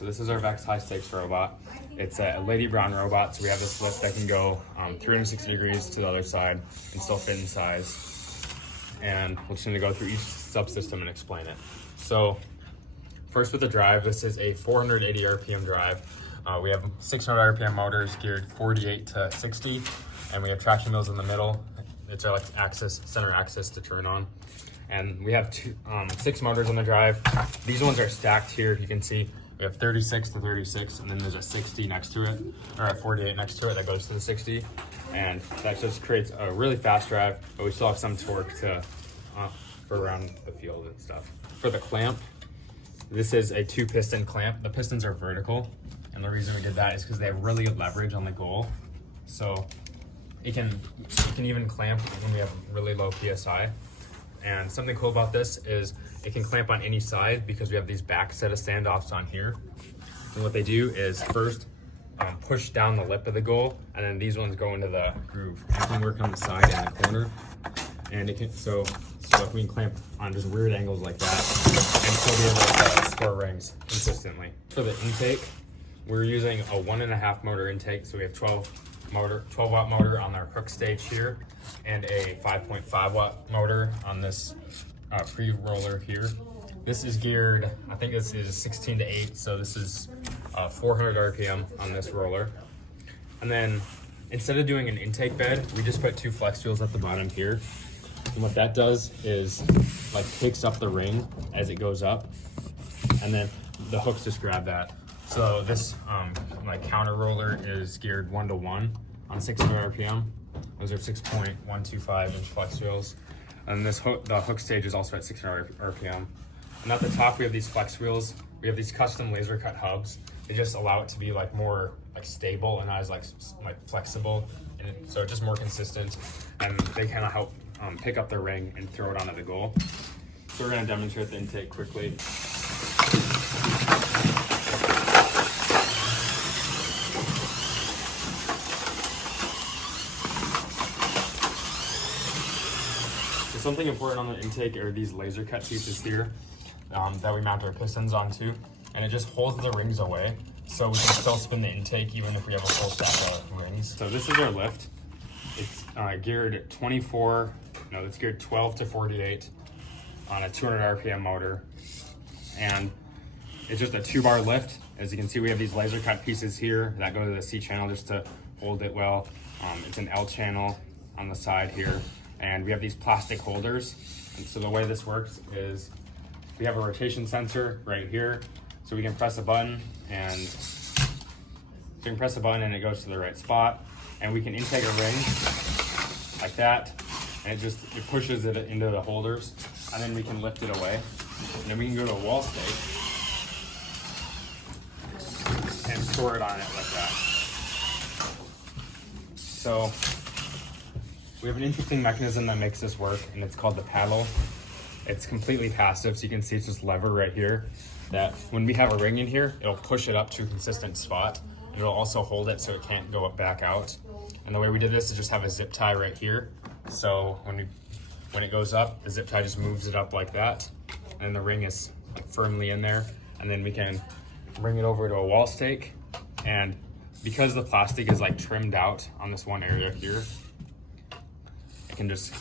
So this is our VEX high stakes robot. It's a Lady Brown robot, so we have this lift that can go 360 degrees to the other side and still fit in size. And we're just gonna go through each subsystem and explain it. So first with the drive, this is a 480 RPM drive. We have 600 RPM motors geared 48 to 60, and we have traction wheels in the middle. It's our center axis to turn on. And we have 6 motors on the drive. These ones are stacked here, you can see. We have 36 to 36, and then there's a 60 next to it, or a 48 next to it that goes to the 60. And that just creates a really fast drive, but we still have some torque to for around the field and stuff. For the clamp, this is a 2-piston clamp. The pistons are vertical, and the reason we did that is because they have really good leverage on the goal. So it can even clamp when we have really low PSI. And something cool about this is it can clamp on any side because we have these back set of standoffs on here. And what they do is first push down the lip of the goal, and then these ones go into the groove. It can work on the side and the corner, and it can so if we can clamp on just weird angles like that, and still be able to score rings consistently. For the intake, we're using a 1.5 motor intake, so we have 12 watt motor on our hook stage here, and a 5.5 watt motor on this pre-roller here. This is geared, I think this is 16 to 8, so this is 400 RPM on this roller. And then instead of doing an intake bed, we just put 2 flex wheels at the bottom here. And what that does is picks up the ring as it goes up, and then the hooks just grab that. So this counter roller is geared 1-to-1 on 600 RPM. Those are 6.125 inch flex wheels. And the hook stage is also at 600 RPM. And at the top we have these flex wheels. We have these custom laser cut hubs. They just allow it to be more stable and not as flexible, and so it's just more consistent. And they kind of help pick up the ring and throw it onto the goal. So we're going to demonstrate the intake quickly. Something important on the intake are these laser cut pieces here that we mount our pistons onto, and it just holds the rings away, so we can still spin the intake even if we have a full stack of rings. So this is our lift. It's geared 12 to 48 on a 200 RPM motor, and it's just a 2-bar lift. As you can see, we have these laser cut pieces here that go to the C channel just to hold it well. It's an L channel on the side here. And we have these plastic holders. And so the way this works is we have a rotation sensor right here. So we can press a button and it goes to the right spot. And we can intake a ring like that. And it pushes it into the holders. And then we can lift it away. And then we can go to a wall stake and store it on it like that. So we have an interesting mechanism that makes this work, and it's called the paddle. It's completely passive, so you can see it's just lever right here, that when we have a ring in here, it'll push it up to a consistent spot, and it'll also hold it so it can't go back out. And the way we did this is just have a zip tie right here. So when it goes up, the zip tie just moves it up like that, and the ring is firmly in there. And then we can bring it over to a wall stake, and because the plastic is trimmed out on this one area here, can just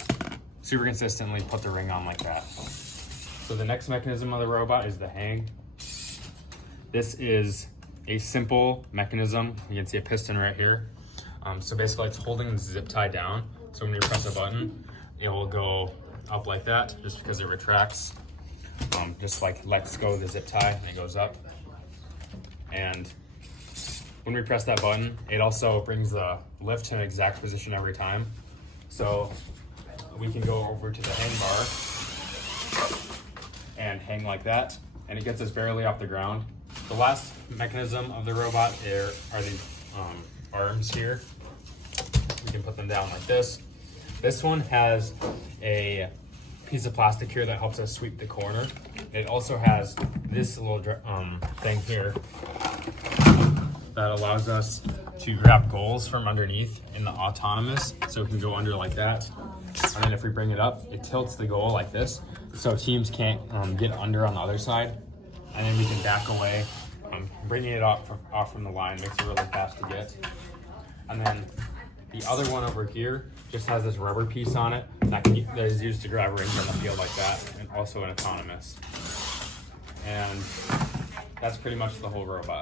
super consistently put the ring on like that. So the next mechanism of the robot is the hang. This is a simple mechanism. You can see a piston right here. So basically it's holding the zip tie down. So when you press a button, it will go up like that just because it retracts. Just lets go of the zip tie and it goes up. And when we press that button, it also brings the lift to an exact position every time. So we can go over to the hang bar and hang like that, and it gets us barely off the ground. The last mechanism of the robot are these arms here. We can put them down like this. This one has a piece of plastic here that helps us sweep the corner. It also has this little thing here that allows us to grab goals from underneath in the autonomous, so we can go under like that. And then if we bring it up, it tilts the goal like this, so teams can't get under on the other side. And then we can back away Bringing it off from the line makes it really fast to get. And then the other one over here just has this rubber piece on it that is used to grab rings on the field like that, and also an autonomous. And that's pretty much the whole robot.